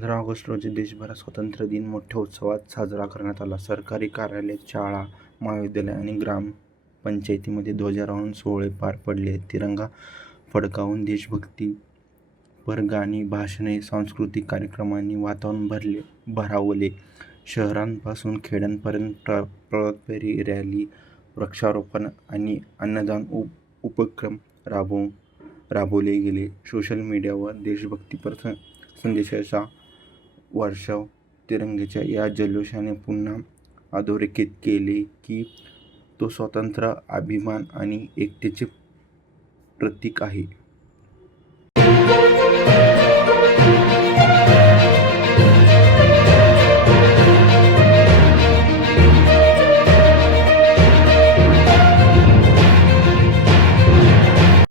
15 August रोजी देशभरात स्वातंत्र्य दिन मोठ्या उत्साहात साजरा करण्यात आला. सरकारी कार्यालय, शाळा, महाविद्यालय आणि ग्रामपंचायतींमध्ये ध्वजारोहण सोहळे पार पडले. तिरंगा फडकावून देशभक्तीपर गाणी, भाषणे, सांस्कृतिक कार्यक्रमांनी वातावरण भारावले. शहरांपासून खेड्यांपर्यंत प्रभातफेरी, रॅली, वृक्षारोपण आणि अन्नदान उपक्रम राबवले गेले. सोशल मीडियावर देशभक्तीपर संदेशाचा वर्षाव तिरंग्याच्या या जल्लोषाने पुन्हा अधोरेखित केले की तो स्वातंत्र्य, अभिमान आणि एकतेचे प्रतीक आहे.